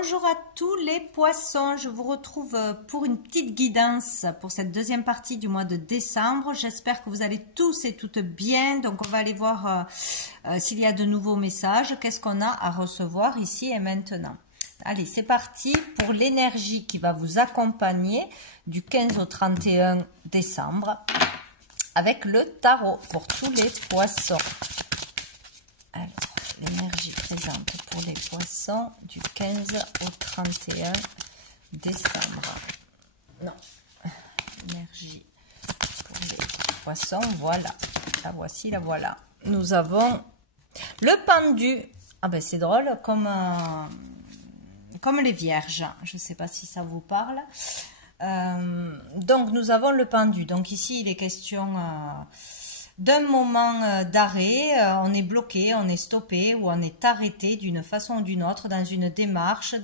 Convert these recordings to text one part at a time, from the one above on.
Bonjour à tous les poissons, je vous retrouve pour une petite guidance pour cette deuxième partie du mois de décembre. J'espère que vous allez tous et toutes bien. Donc on va aller voir s'il y a de nouveaux messages, qu'est-ce qu'on a à recevoir ici et maintenant. Allez, c'est parti pour l'énergie qui va vous accompagner du 15 au 31 décembre avec le tarot pour tous les poissons. Alors, l'énergie présente pour les poissons du 15 au 31 décembre. Non, l'énergie pour les poissons, voilà. La voici, la voilà. Nous avons le pendu. Ah ben c'est drôle, comme les vierges. Je ne sais pas si ça vous parle. Donc nous avons le pendu. Donc ici il est question d'un moment d'arrêt, on est bloqué, on est stoppé ou on est arrêté d'une façon ou d'une autre dans une démarche,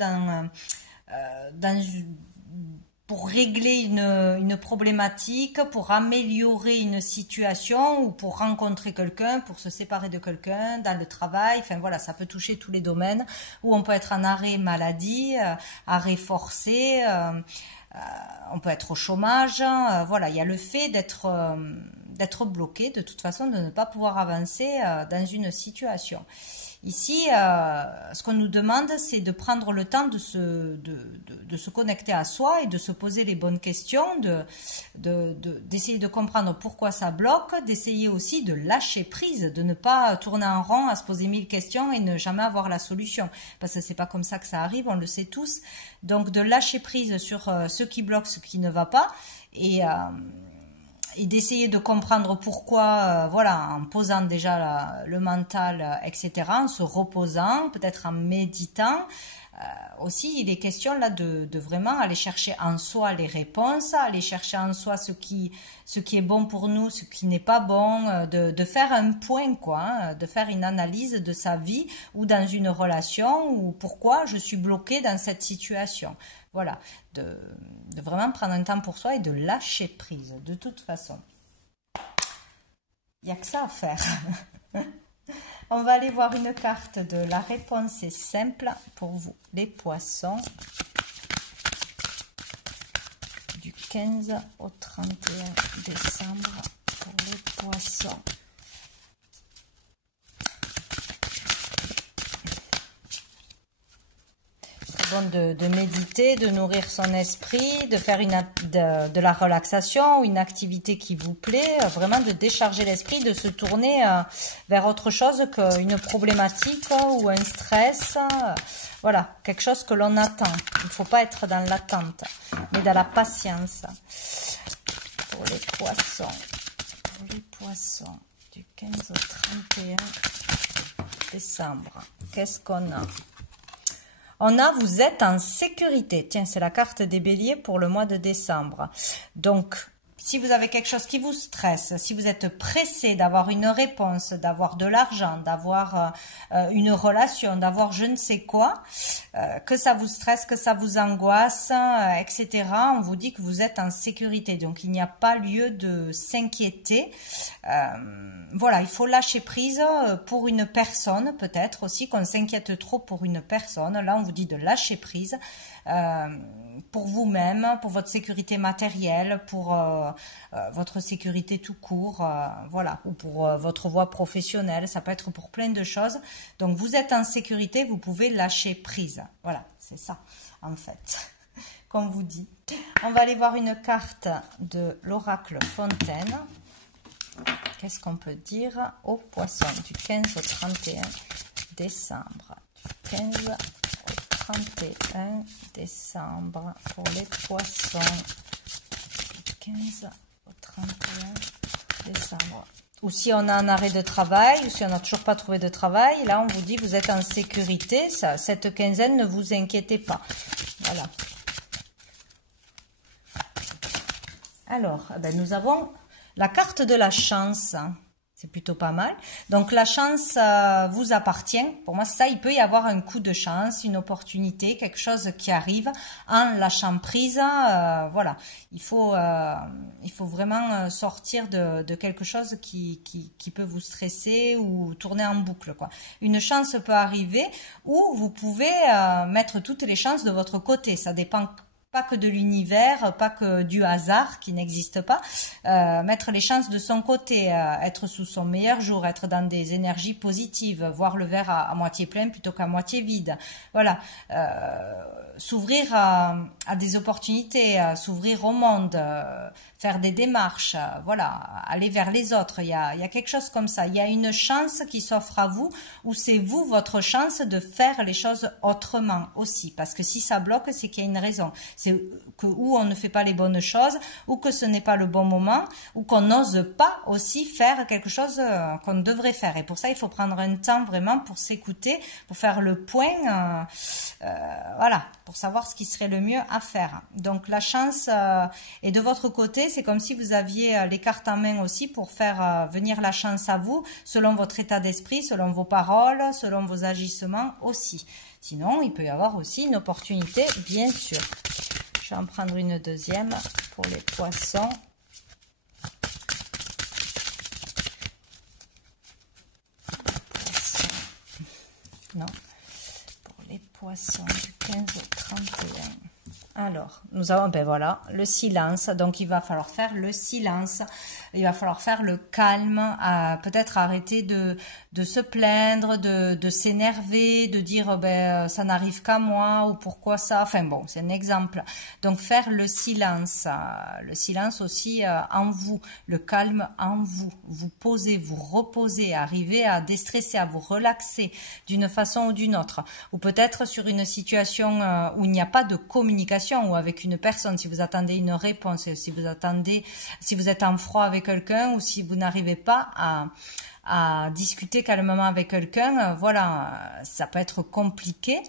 pour régler une problématique, pour améliorer une situation ou pour rencontrer quelqu'un, pour se séparer de quelqu'un, dans le travail, enfin voilà, ça peut toucher tous les domaines où on peut être en arrêt maladie, arrêt forcé, on peut être au chômage, voilà, il y a le fait d'être bloqué, de toute façon, de ne pas pouvoir avancer dans une situation. Ici, ce qu'on nous demande, c'est de prendre le temps de se connecter à soi et de se poser les bonnes questions, d'essayer de comprendre pourquoi ça bloque, d'essayer aussi de lâcher prise, de ne pas tourner en rond à se poser 1000 questions et ne jamais avoir la solution. Parce que c'est pas comme ça que ça arrive, on le sait tous. Donc, de lâcher prise sur ce qui bloque, ce qui ne va pas et d'essayer de comprendre pourquoi, voilà, en posant déjà le mental, etc., en se reposant, peut-être en méditant. Aussi, il est question là de vraiment aller chercher en soi les réponses, aller chercher en soi ce qui est bon pour nous, ce qui n'est pas bon, de faire un point, quoi, hein, de faire une analyse de sa vie ou dans une relation ou pourquoi je suis bloquée dans cette situation. Voilà, de vraiment prendre un temps pour soi et de lâcher prise, de toute façon. Il n'y a que ça à faire. On va aller voir une carte de la réponse est simple pour vous, les poissons, du 15 au 31 décembre pour les poissons. Bon, de méditer, de nourrir son esprit, de faire de la relaxation ou une activité qui vous plaît, vraiment de décharger l'esprit, de se tourner vers autre chose qu'une problématique ou un stress. Voilà, quelque chose que l'on attend. Il ne faut pas être dans l'attente, mais dans la patience. Pour les poissons du 15 au 31 décembre, qu'est-ce qu'on a ? On a, vous êtes en sécurité. Tiens, c'est la carte des béliers pour le mois de décembre. Donc, si vous avez quelque chose qui vous stresse, si vous êtes pressé d'avoir une réponse, d'avoir de l'argent, d'avoir une relation, d'avoir je ne sais quoi, que ça vous stresse, que ça vous angoisse, etc., on vous dit que vous êtes en sécurité. Donc, il n'y a pas lieu de s'inquiéter. Voilà, il faut lâcher prise pour une personne, peut-être aussi qu'on s'inquiète trop pour une personne. Là, on vous dit de lâcher prise pour vous-même, pour votre sécurité matérielle, pour votre sécurité tout court, voilà, ou pour votre voie professionnelle. Ça peut être pour plein de choses. Donc, vous êtes en sécurité, vous pouvez lâcher prise. Voilà, c'est ça, en fait, qu'on vous dit. On va aller voir une carte de l'oracle Fontaine. Qu'est-ce qu'on peut dire aux poissons du 15 au 31 décembre? Du 15 au 31 décembre pour les poissons. Du 15 au 31 décembre. Ou si on a un arrêt de travail, ou si on n'a toujours pas trouvé de travail, là on vous dit vous êtes en sécurité. Cette quinzaine, ne vous inquiétez pas. Voilà. Alors, ben nous avons la carte de la chance. C'est plutôt pas mal. Donc la chance vous appartient. Pour moi, ça, il peut y avoir un coup de chance, une opportunité, quelque chose qui arrive en lâchant prise. Voilà, il faut vraiment sortir de quelque chose qui peut vous stresser ou tourner en boucle, quoi. Une chance peut arriver ou vous pouvez mettre toutes les chances de votre côté. Ça dépend pas que de l'univers, pas que du hasard qui n'existe pas, mettre les chances de son côté, être sous son meilleur jour, être dans des énergies positives, voir le verre à moitié plein plutôt qu'à moitié vide. Voilà, s'ouvrir à des opportunités, s'ouvrir au monde, faire des démarches, voilà, aller vers les autres. Il y a quelque chose comme ça. Il y a une chance qui s'offre à vous, ou c'est vous, votre chance de faire les choses autrement aussi. Parce que si ça bloque, c'est qu'il y a une raison. C'est que ou on ne fait pas les bonnes choses, ou que ce n'est pas le bon moment, ou qu'on n'ose pas aussi faire quelque chose qu'on devrait faire. Et pour ça, il faut prendre un temps vraiment pour s'écouter, pour faire le point, voilà, pour savoir ce qui serait le mieux à faire. Donc la chance est de votre côté. C'est comme si vous aviez les cartes en main aussi pour faire venir la chance à vous, selon votre état d'esprit, selon vos paroles, selon vos agissements aussi. Sinon, il peut y avoir aussi une opportunité, bien sûr. Je vais en prendre une deuxième pour les poissons. Non, pour les poissons du 15 au 31. Alors, nous avons, ben voilà, le silence. Donc, il va falloir faire le silence. Il va falloir faire le calme. Peut-être arrêter de se plaindre, de s'énerver, de dire, ben, ça n'arrive qu'à moi ou pourquoi ça. Enfin bon, c'est un exemple. Donc, faire le silence. Le silence aussi en vous. Le calme en vous. Vous posez, vous reposez, arrivez à déstresser, à vous relaxer d'une façon ou d'une autre. Ou peut-être sur une situation où il n'y a pas de communication, ou avec une personne, si vous attendez une réponse, si vous êtes en froid avec quelqu'un, ou si vous n'arrivez pas à discuter calmement avec quelqu'un, voilà, ça peut être compliqué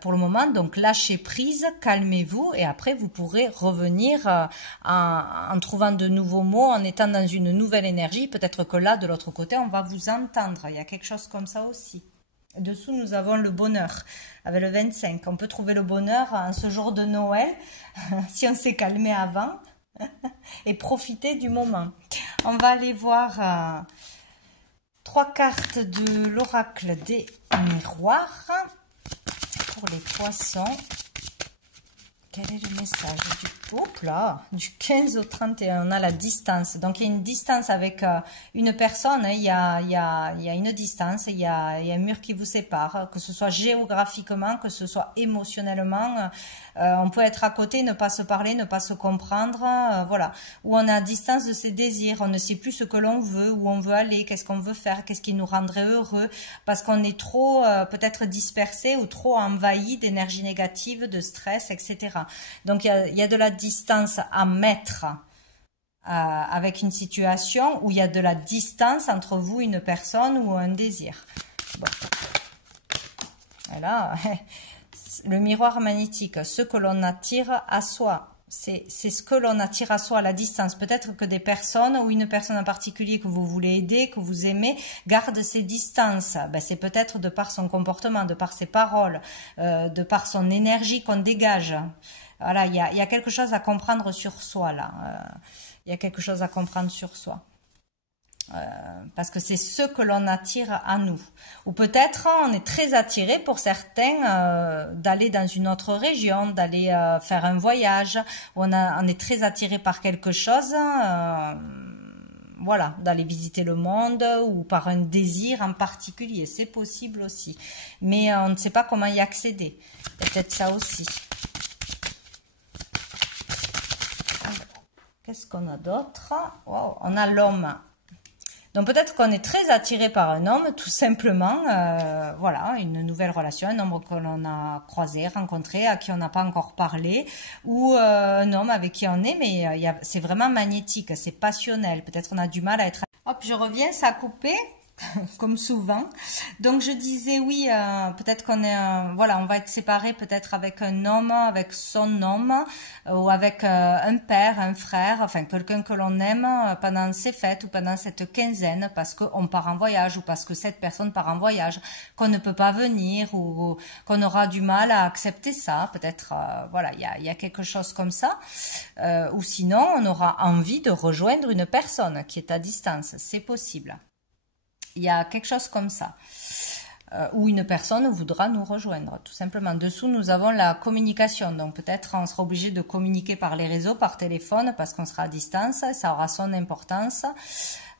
pour le moment. Donc lâchez prise, calmez-vous, et après vous pourrez revenir en trouvant de nouveaux mots, en étant dans une nouvelle énergie. Peut-être que là, de l'autre côté, on va vous entendre. Il y a quelque chose comme ça aussi. Dessous, nous avons le bonheur, avec le 25. On peut trouver le bonheur en ce jour de Noël, si on s'est calmé avant, et profiter du moment. On va aller voir 3 cartes de l'oracle des miroirs pour les poissons. Quel est le message du 15 au 31? On a la distance. Donc, il y a une distance avec une personne. Il y a une distance. Il y a un mur qui vous sépare, que ce soit géographiquement, que ce soit émotionnellement. On peut être à côté, ne pas se parler, ne pas se comprendre. Voilà. Ou on est à distance de ses désirs. On ne sait plus ce que l'on veut, où on veut aller, qu'est-ce qu'on veut faire, qu'est-ce qui nous rendrait heureux. Parce qu'on est trop peut-être dispersé ou trop envahi d'énergie négative, de stress, etc. Donc, il y a de la distance à mettre avec une situation, où il y a de la distance entre vous, une personne ou un désir. Bon. Et là, le miroir magnétique, ce que l'on attire à soi. C'est ce que l'on attire à soi, à la distance. Peut-être que des personnes ou une personne en particulier que vous voulez aider, que vous aimez, garde ses distances. Ben, c'est peut-être de par son comportement, de par ses paroles, de par son énergie qu'on dégage. Voilà, il y a quelque chose à comprendre sur soi là. Il y a quelque chose à comprendre sur soi. Parce que c'est ce que l'on attire à nous. Ou peut-être on est très attiré pour certains d'aller dans une autre région, d'aller faire un voyage. On est très attiré par quelque chose, voilà, d'aller visiter le monde, ou par un désir en particulier. C'est possible aussi. Mais on ne sait pas comment y accéder. Il y a peut-être ça aussi. Qu'est-ce qu'on a d'autre? Wow, on a l'homme. Donc peut-être qu'on est très attiré par un homme, tout simplement, voilà, une nouvelle relation, un homme que l'on a croisé, rencontré, à qui on n'a pas encore parlé, ou un homme avec qui on est, mais c'est vraiment magnétique, c'est passionnel. Peut-être on a du mal à être... Hop, je reviens, ça a coupé. comme souvent. Donc je disais oui, peut-être qu'on est, voilà, on va être séparé peut-être avec un homme, avec son homme, ou avec un père, un frère, enfin quelqu'un que l'on aime pendant ces fêtes ou pendant cette quinzaine, parce qu'on part en voyage ou parce que cette personne part en voyage, qu'on ne peut pas venir ou qu'on aura du mal à accepter ça. Peut-être, voilà, il y a quelque chose comme ça. Ou sinon, on aura envie de rejoindre une personne qui est à distance. C'est possible. Il y a quelque chose comme ça. Où une personne voudra nous rejoindre, tout simplement. Dessous, nous avons la communication. Donc, peut-être on sera obligé de communiquer par les réseaux, par téléphone, parce qu'on sera à distance. Ça aura son importance.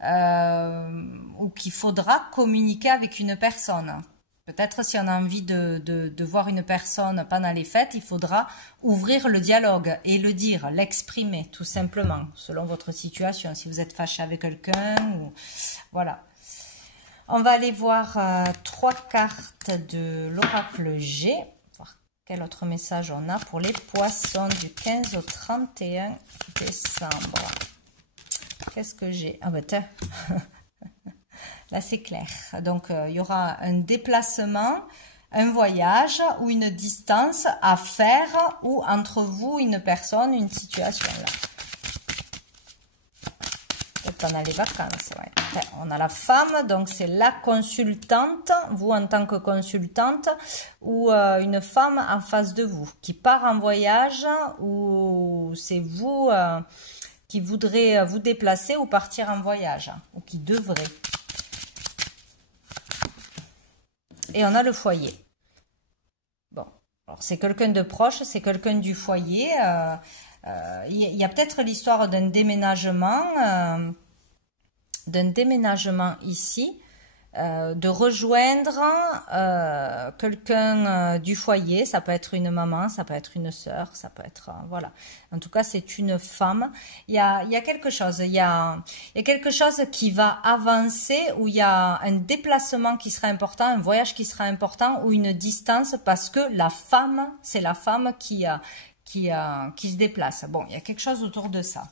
Ou qu'il faudra communiquer avec une personne. Peut-être si on a envie de voir une personne pendant les fêtes, il faudra ouvrir le dialogue et le dire, l'exprimer, tout simplement, selon votre situation. Si vous êtes fâché avec quelqu'un, ou voilà. On va aller voir 3 cartes de l'oracle G. Voir quel autre message on a pour les poissons du 15 au 31 décembre. Qu'est-ce que j'ai? Ah ben tiens, là c'est clair. Donc il y aura un déplacement, un voyage ou une distance à faire ou entre vous, une personne, une situation là. On a les vacances, ouais. Enfin, on a la femme, donc c'est la consultante, vous en tant que consultante, ou une femme en face de vous, qui part en voyage, ou c'est vous qui voudrez vous déplacer ou partir en voyage, ou qui devrez. Et on a le foyer. Bon, alors c'est quelqu'un de proche, c'est quelqu'un du foyer, il y a peut-être l'histoire d'un déménagement ici, de rejoindre quelqu'un du foyer. Ça peut être une maman, ça peut être une sœur, ça peut être voilà. En tout cas, c'est une femme. Il y a quelque chose, il y a quelque chose qui va avancer, où il y a un déplacement qui sera important, un voyage qui sera important, ou une distance, parce que la femme, c'est la femme qui se déplace. Bon, il y a quelque chose autour de ça.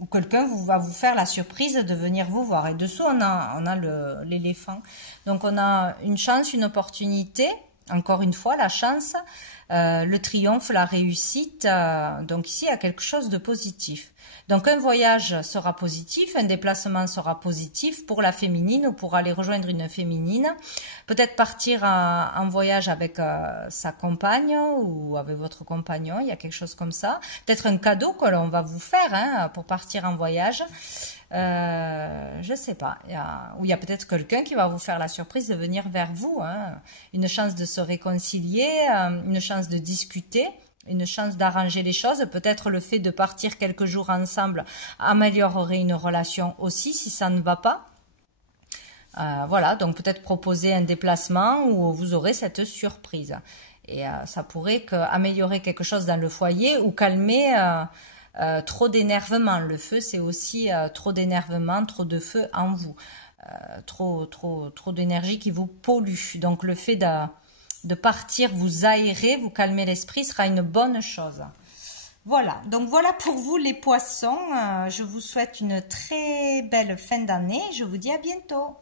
Ou quelqu'un va vous faire la surprise de venir vous voir. Et dessous, on a l'éléphant. Donc, on a une chance, une opportunité. Encore une fois, la chance, le triomphe, la réussite. Donc ici, il y a quelque chose de positif. Donc un voyage sera positif, un déplacement sera positif pour la féminine ou pour aller rejoindre une féminine. Peut-être partir en voyage avec sa compagne ou avec votre compagnon, il y a quelque chose comme ça. Peut-être un cadeau que l'on va vous faire pour partir en voyage. Je sais pas. Il y a peut-être quelqu'un qui va vous faire la surprise de venir vers vous. Une chance de se réconcilier, une chance de discuter. Une chance d'arranger les choses. Peut-être le fait de partir quelques jours ensemble améliorerait une relation aussi, si ça ne va pas. Voilà, donc peut-être proposer un déplacement où vous aurez cette surprise. Et ça pourrait améliorer quelque chose dans le foyer ou calmer trop d'énervement. Le feu, c'est aussi trop d'énervement, trop de feu en vous. Trop d'énergie qui vous pollue. Donc le fait de partir, vous aérer, vous calmer l'esprit sera une bonne chose. Voilà, donc voilà pour vous les poissons. Je vous souhaite une très belle fin d'année. Je vous dis à bientôt.